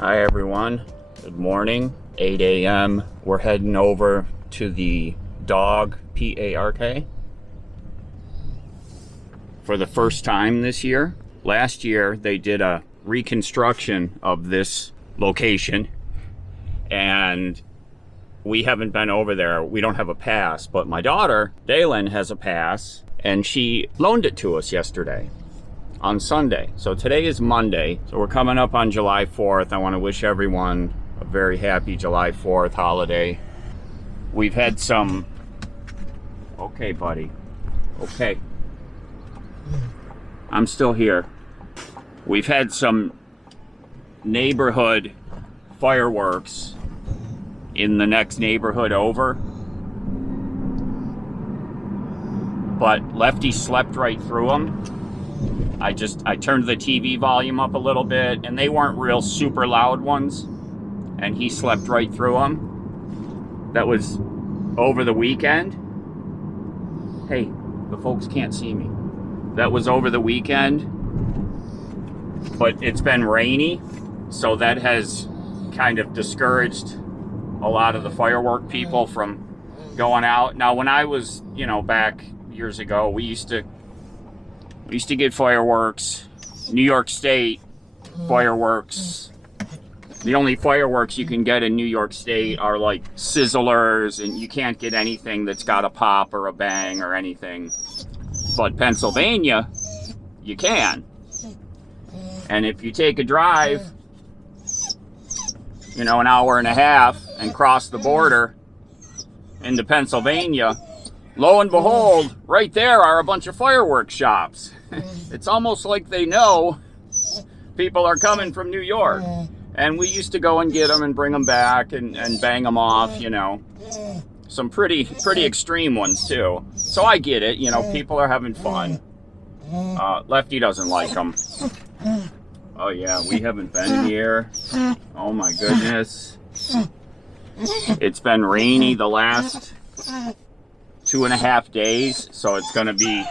Hi everyone, good morning, 8 a.m. We're heading over to the dog park for the first time this year. Last year they did a reconstruction of this location and we haven't been over there. We don't have a pass, but my daughter, Dalen, has a pass and she loaned it to us yesterday on Sunday. So today is Monday. So we're coming up on July 4th. I want to wish everyone a very happy July 4th holiday. We've had some... Okay, buddy. Okay. I'm still here. We've had some neighborhood fireworks in the next neighborhood over. But Lefty slept right through them. I turned the TV volume up a little bit, and they weren't real super loud ones, and he slept right through them. That was over the weekend. Hey, the folks can't see me. That was over the weekend, but it's been rainy, so that has kind of discouraged a lot of the firework people from going out. Now, when I was, back years ago, we used to get fireworks. New York State fireworks. The only fireworks you can get in New York State are like sizzlers, and you can't get anything that's got a pop or a bang or anything. But Pennsylvania, you can. And if you take a drive, an hour and a half and cross the border into Pennsylvania, lo and behold, right there are a bunch of fireworks shops. It's almost like they know people are coming from New York. And we used to go and get them and bring them back and bang them off, Some pretty extreme ones, too. So I get it, people are having fun. Lefty doesn't like them. Oh, yeah, we haven't been here. Oh, my goodness. It's been rainy the last 2.5 days, so it's going to be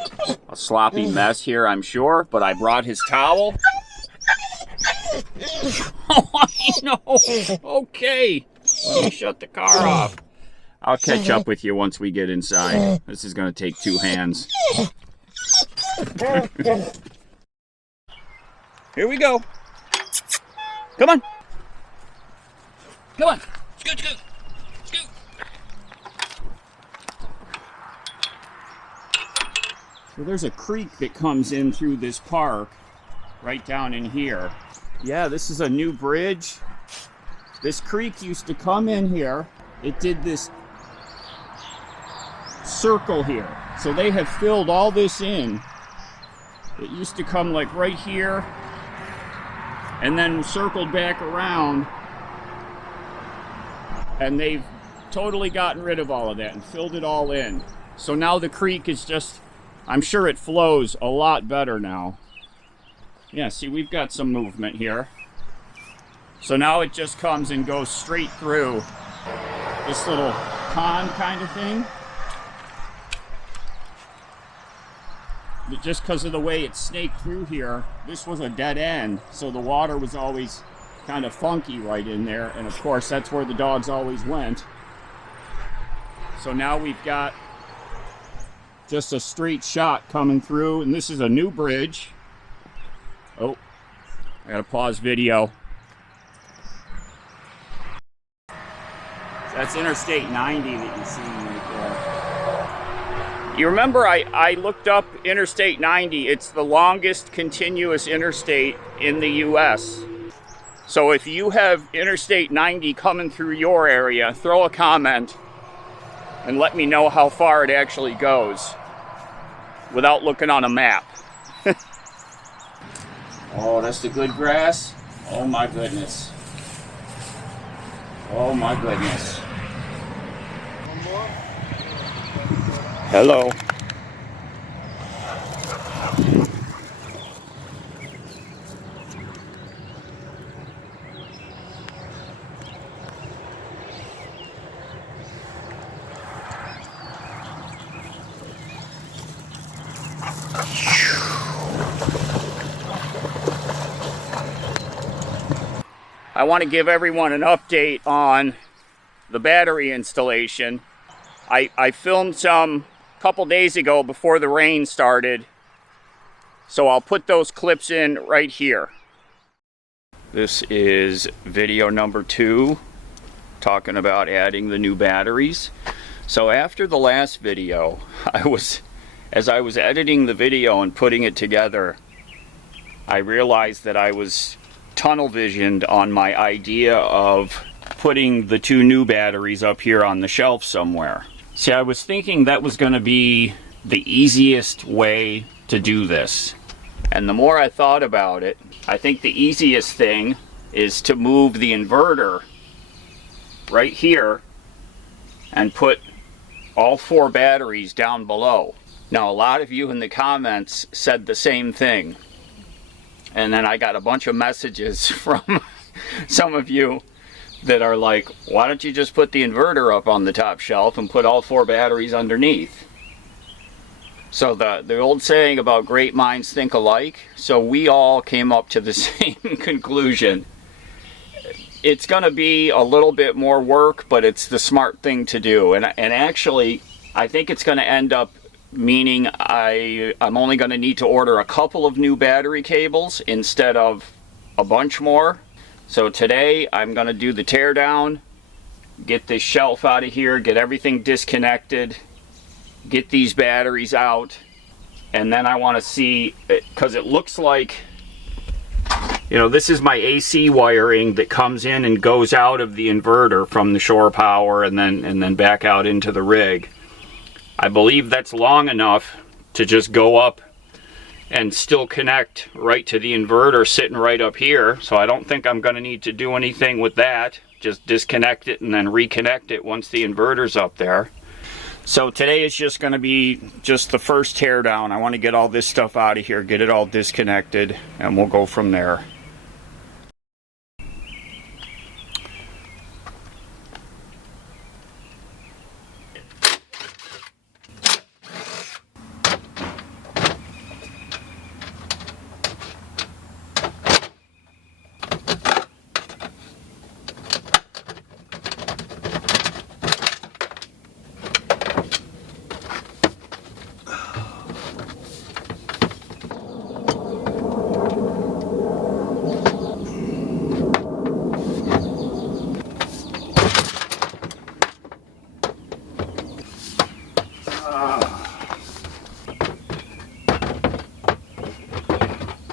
a sloppy mess here, I'm sure. But I brought his towel. Oh, I know. Okay. Let me shut the car off. I'll catch up with you once we get inside. This is going to take 2 hands. Here we go. Come on. Come on. Scoot, scoot. Scoot. So there's a creek that comes in through this park right down in here. Yeah, this is a new bridge. This creek used to come in here. It did this circle here. So they have filled all this in. It used to come like right here and then circled back around. And they've totally gotten rid of all of that and filled it all in. So now the creek is just, I'm sure it flows a lot better now. Yeah, see, we've got some movement here. So now it just comes and goes straight through this little pond kind of thing. But just because of the way it snaked through here, this was a dead end. So the water was always kind of funky right in there. And of course, that's where the dogs always went. So now we've got just a straight shot coming through. And this is a new bridge. Oh, I gotta pause video. That's Interstate 90 that you see right there. You remember I looked up Interstate 90. It's the longest continuous interstate in the U.S. So if you have Interstate 90 coming through your area, throw a comment and let me know how far it actually goes without looking on a map. Oh, that's the good grass. Oh my goodness. Oh my goodness. Hello. I want to give everyone an update on the battery installation. I filmed some a couple days ago before the rain started, so I'll put those clips in right here. This is video number 2, talking about adding the new batteries. So after the last video, as I was editing the video and putting it together, I realized that I was tunnel visioned on my idea of putting the 2 new batteries up here on the shelf somewhere. See, I was thinking that was going to be the easiest way to do this. And the more I thought about it, I think the easiest thing is to move the inverter right here and put all 4 batteries down below. Now, a lot of you in the comments said the same thing. And then I got a bunch of messages from some of you that are like, why don't you just put the inverter up on the top shelf and put all 4 batteries underneath? So the old saying about great minds think alike, so we all came up to the same conclusion. It's going to be a little bit more work, but it's the smart thing to do. And actually, I think it's going to end up meaning I'm only going to need to order a couple of new battery cables instead of a bunch more. So today I'm going to do the tear down, get this shelf out of here, get everything disconnected, get these batteries out, and then I want to see, because it looks like, you know, this is my AC wiring that comes in and goes out of the inverter from the shore power and then back out into the rig. I believe that's long enough to just go up and still connect right to the inverter sitting right up here. So I don't think I'm going to need to do anything with that. Just disconnect it and then reconnect it once the inverter's up there. So today is just going to be just the first tear down. I want to get all this stuff out of here, get it all disconnected, and we'll go from there.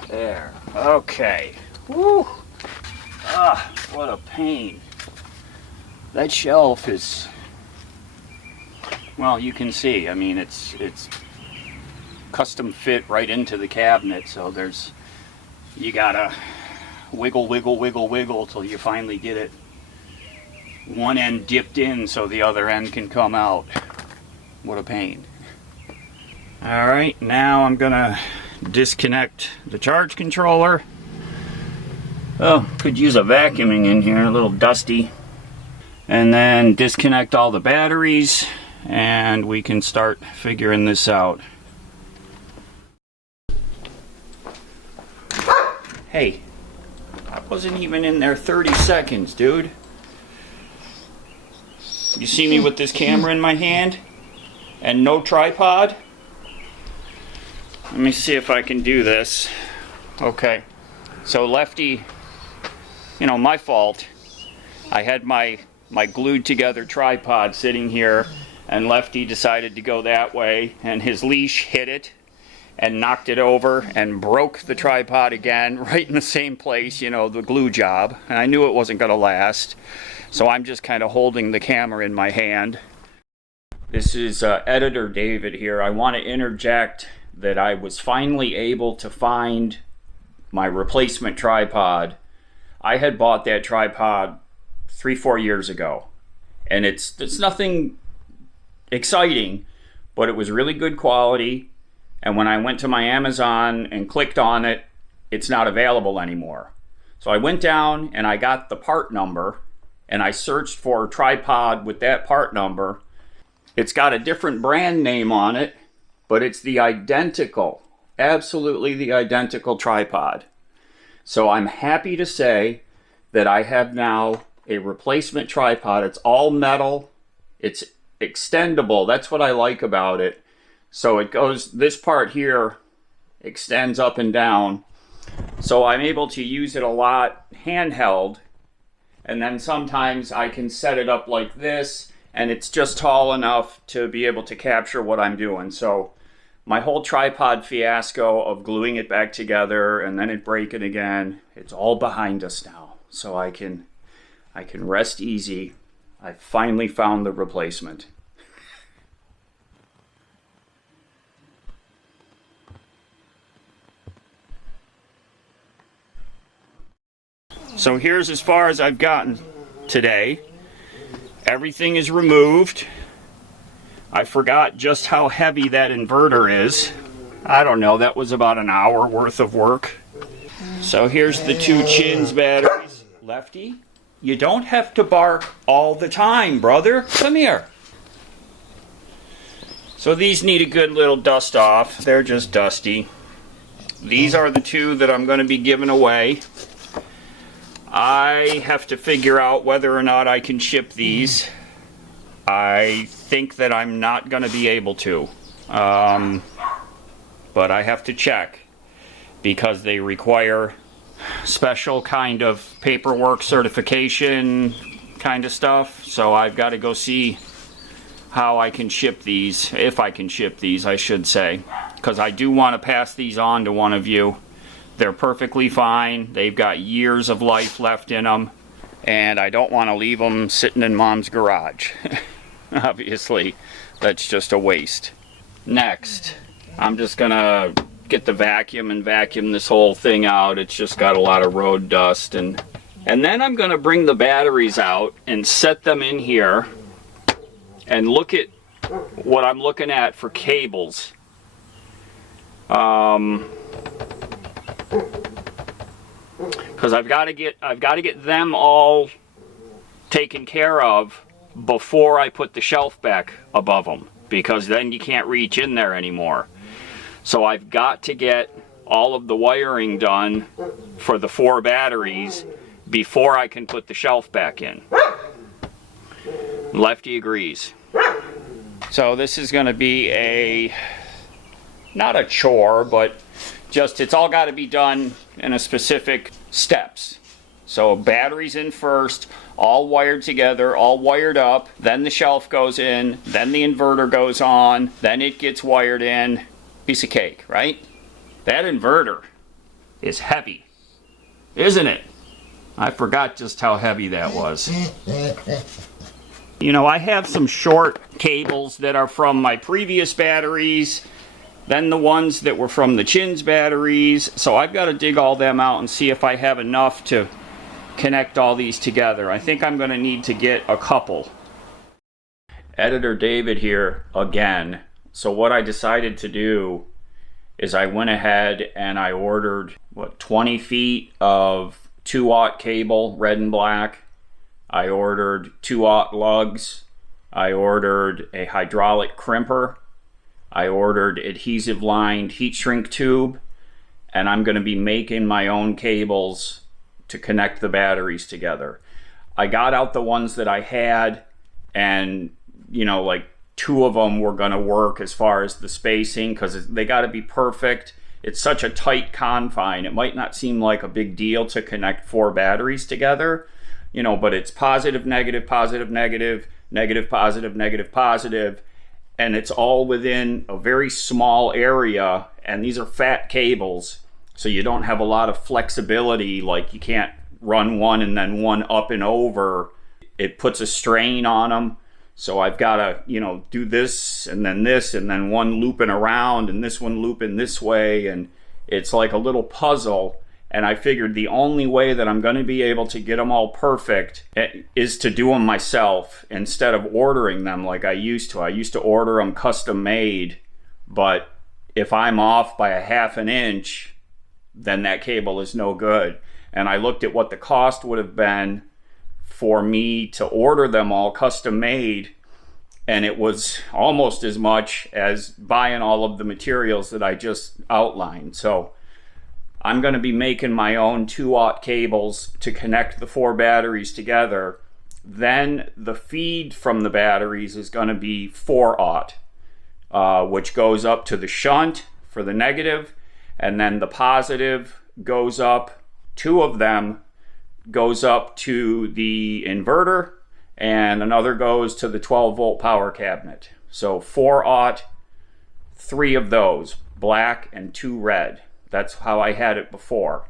There. Okay. Woo! Ah, what a pain. That shelf is, well, you can see, I mean, it's custom fit right into the cabinet, so you gotta wiggle, wiggle, wiggle, wiggle till you finally get it one end dipped in so the other end can come out. What a pain. Alright, now I'm gonna disconnect the charge controller. Oh, could use a vacuuming in here, a little dusty. And then disconnect all the batteries and we can start figuring this out. Hey, I wasn't even in there 30 seconds, dude. You see me with this camera in my hand and no tripod? Let me see if I can do this. Okay, so Lefty, you know, my fault. I had my glued together tripod sitting here and Lefty decided to go that way and his leash hit it and knocked it over and broke the tripod again right in the same place, you know, the glue job. And I knew it wasn't going to last. So I'm just kind of holding the camera in my hand. This is Editor David here. I want to interject that I was finally able to find my replacement tripod. I had bought that tripod 3-4 years ago, and it's nothing exciting, but it was really good quality. And when I went to my Amazon and clicked on it, it's not available anymore. So I went down and I got the part number and I searched for a tripod with that part number. It's got a different brand name on it, but it's the identical, absolutely the identical tripod. So I'm happy to say that I have now a replacement tripod. It's all metal. It's extendable. That's what I like about it. So it goes, this part here extends up and down. So I'm able to use it a lot handheld. And then sometimes I can set it up like this, and it's just tall enough to be able to capture what I'm doing. So my whole tripod fiasco of gluing it back together and then it breaking again, it's all behind us now. So I can rest easy. I finally found the replacement. So here's as far as I've gotten today. Everything is removed. I forgot just how heavy that inverter is. I don't know, that was about an hour worth of work. So here's the two Chins batteries. Lefty, you don't have to bark all the time, brother. Come here. So these need a good little dust off. They're just dusty. These are the two that I'm going to be giving away. I have to figure out whether or not I can ship these. I think that I'm not going to be able to. But I have to check because they require special kind of paperwork, certification kind of stuff. So I've got to go see how I can ship these, if I can ship these, I should say. Because I do want to pass these on to one of you. They're perfectly fine. They've got years of life left in them. And I don't want to leave them sitting in Mom's garage. Obviously, that's just a waste. Next, I'm just going to get the vacuum and vacuum this whole thing out. It's just got a lot of road dust. And then I'm going to bring the batteries out and set them in here. And look at what I'm looking at for cables. Because I've got to get them all taken care of before I put the shelf back above them, because then you can't reach in there anymore. So I've got to get all of the wiring done for the 4 batteries before I can put the shelf back in. Lefty agrees. So this is going to be not a chore, but just it's all got to be done in a specific steps. So batteries in first, all wired together, all wired up, then the shelf goes in, then the inverter goes on, then it gets wired in. Piece of cake, right? That inverter is heavy, isn't it? I forgot just how heavy that was. You know, I have some short cables that are from my previous batteries, then the ones that were from the Chins batteries, so I've got to dig all them out and see if I have enough to connect all these together. I think I'm going to need to get a couple. Editor David here again. So what I decided to do is I went ahead and I ordered, 20 feet of 2-aught cable, red and black. I ordered 2-aught lugs. I ordered a hydraulic crimper. I ordered adhesive lined heat shrink tube. And I'm going to be making my own cables to connect the batteries together. I got out the ones that I had, and like 2 of them were going to work as far as the spacing, because they got to be perfect. It's such a tight confine. It might not seem like a big deal to connect 4 batteries together, but it's positive, negative, positive, negative, negative, positive, negative, positive, and it's all within a very small area, and these are fat cables, so you don't have a lot of flexibility. Like, you can't run one and then one up and over. It puts a strain on them. So I've got to, do this and then one looping around and this one looping this way. And it's like a little puzzle. And I figured the only way that I'm going to be able to get them all perfect is to do them myself instead of ordering them like I used to. I used to order them custom made, but if I'm off by a ½ an inch, then that cable is no good. And I looked at what the cost would have been for me to order them all custom made, and it was almost as much as buying all of the materials that I just outlined. So I'm going to be making my own 2-aught cables to connect the 4 batteries together. Then the feed from the batteries is going to be 4-aught, which goes up to the shunt for the negative, and then the positive goes up, 2 of them goes up to the inverter, and another goes to the 12-volt power cabinet. So 4-aught, 3 of those, black and 2 red. That's how I had it before.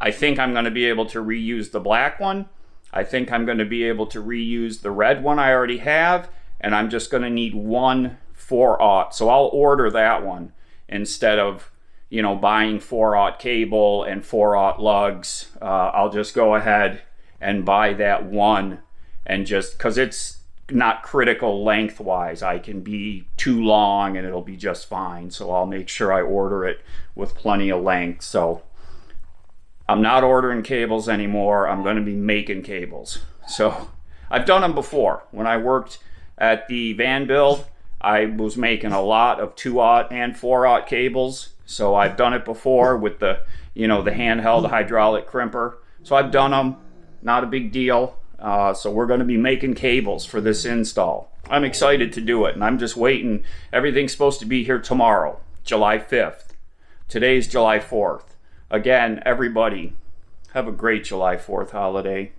I think I'm going to be able to reuse the black one. I think I'm going to be able to reuse the red one I already have, and I'm just going to need 1 4-aught. So I'll order that one instead of, you know, buying 4-aught cable and 4-aught lugs. I'll just go ahead and buy that one, and just because it's not critical lengthwise, I can be too long and it'll be just fine. So I'll make sure I order it with plenty of length. So I'm not ordering cables anymore. I'm going to be making cables. So I've done them before. When I worked at the van build, I was making a lot of 2-aught and 4-aught cables. So I've done it before with the, you know, the handheld hydraulic crimper. So I've done them, not a big deal. So we're going to be making cables for this install. I'm excited to do it, and I'm just waiting. Everything's supposed to be here tomorrow, July 5th. Today's July 4th. Again, everybody, have a great July 4th holiday.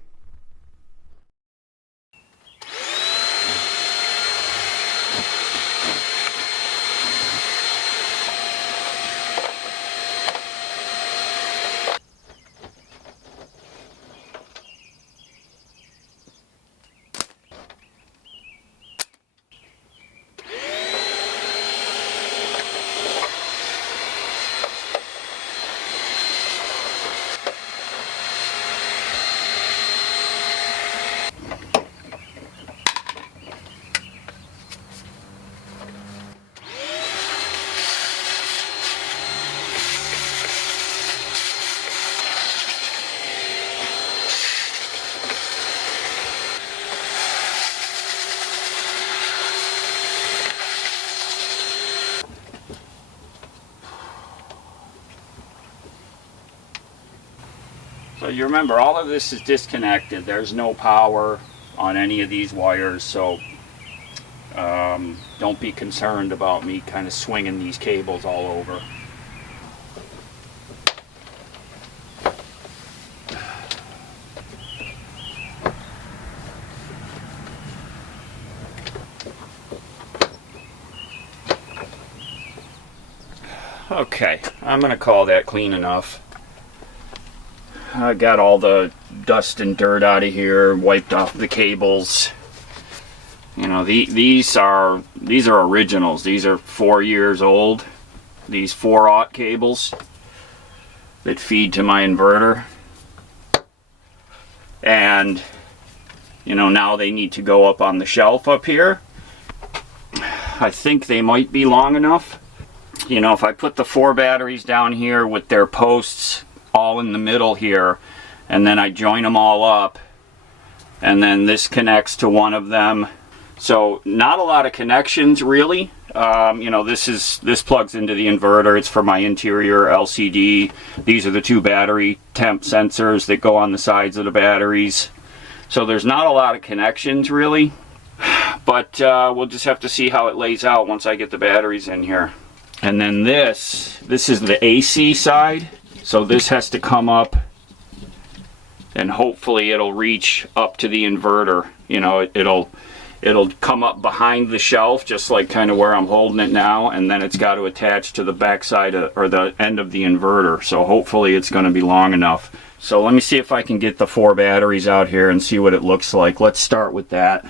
So you remember, all of this is disconnected. There's no power on any of these wires, so don't be concerned about me kind of swinging these cables all over. Okay, I'm going to call that clean enough. I got all the dust and dirt out of here, wiped off the cables. You know, these are originals. These are 4 years old. These 4-aught cables that feed to my inverter. And, you know, now they need to go up on the shelf up here. I think they might be long enough. You know, if I put the 4 batteries down here with their posts all in the middle here, and then I join them all up, and then this connects to one of them. So not a lot of connections really. You know, this plugs into the inverter. It's for my interior LCD. These are the 2 battery temp sensors that go on the sides of the batteries. So there's not a lot of connections really, but we'll just have to see how it lays out once I get the batteries in here. And then this is the AC side. So this has to come up, and hopefully it'll reach up to the inverter. You know, it'll come up behind the shelf, just like kind of where I'm holding it now, and then it's got to attach to the back side or the end of the inverter. So hopefully it's going to be long enough. So let me see if I can get the 4 batteries out here and see what it looks like. Let's start with that.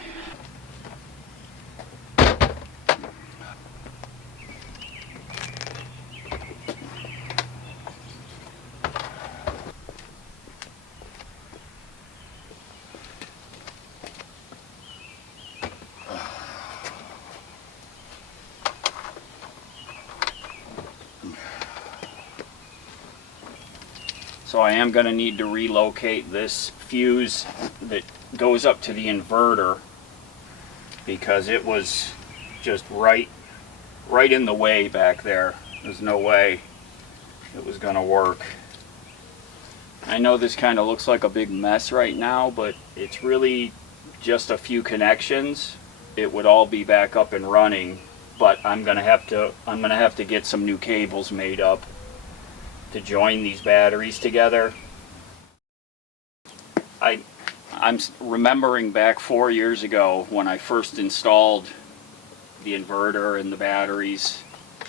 So I am going to need to relocate this fuse that goes up to the inverter, because it was just right in the way back there. There's no way it was gonna work. I know this kind of looks like a big mess right now, but it's really just a few connections. It would all be back up and running, but I'm gonna have to get some new cables made up to join these batteries together. I'm remembering back 4 years ago when I first installed the inverter and the batteries,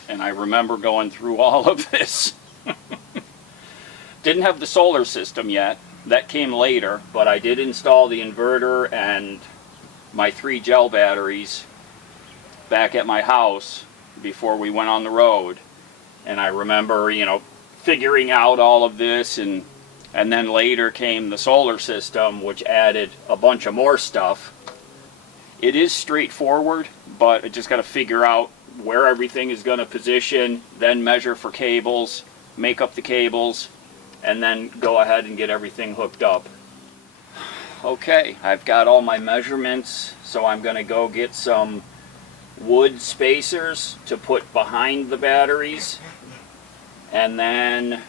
and I remember going through all of this. Didn't have the solar system yet. That came later, but I did install the inverter and my 3 gel batteries back at my house before we went on the road. And I remember, you know, figuring out all of this, and then later came the solar system, which added a bunch of more stuff. It is straightforward, but I just got to figure out where everything is going to position, then measure for cables, make up the cables, and then go ahead and get everything hooked up. Okay, I've got all my measurements, so I'm going to go get some wood spacers to put behind the batteries, and then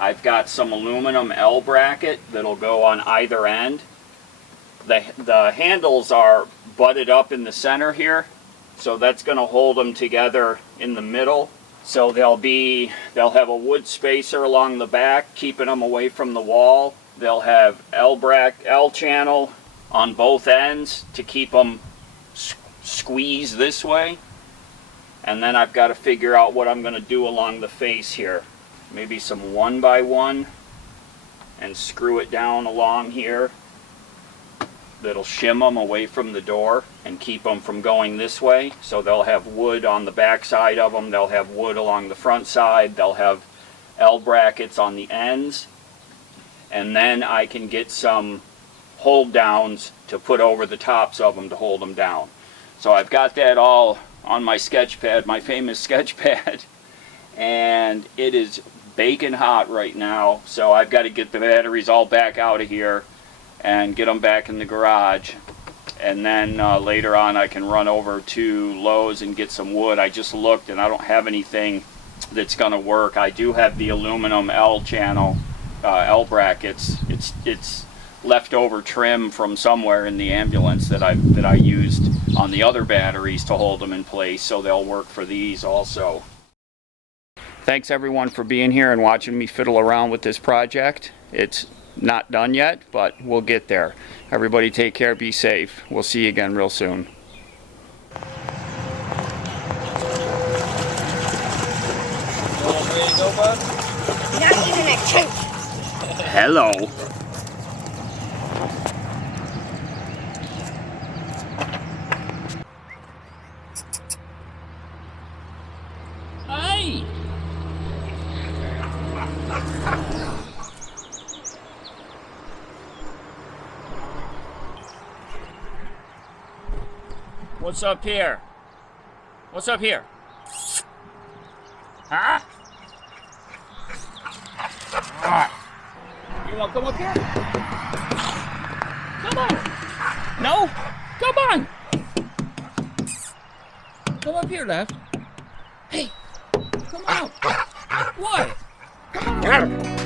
I've got some aluminum L bracket that'll go on either end. The handles are butted up in the center here, so that's going to hold them together in the middle. So they'll have a wood spacer along the back, keeping them away from the wall. They'll have L channel on both ends to keep them squeezed this way. And then I've got to figure out what I'm going to do along the face here. Maybe some 1x1 and screw it down along here. That'll shim them away from the door and keep them from going this way. So they'll have wood on the back side of them, they'll have wood along the front side, they'll have L brackets on the ends, and then I can get some hold downs to put over the tops of them to hold them down. So I've got that all on my sketch pad, my famous sketch pad, and it is baking hot right now, so I've got to get the batteries all back out of here and get them back in the garage, and then later on I can run over to Lowe's and get some wood. I just looked and I don't have anything that's gonna work. I do have the aluminum L channel, L brackets. It's leftover trim from somewhere in the ambulance that I used on the other batteries to hold them in place, so they'll work for these also. Thanks everyone for being here and watching me fiddle around with this project. It's not done yet, but we'll get there. Everybody take care, be safe. We'll see you again real soon. Not even a chance. Hello. Hey. What's up here? What's up here? Huh? You want to come up here? Come on. No? Come on. Come up here, Left. Hey, come on. What? Come on.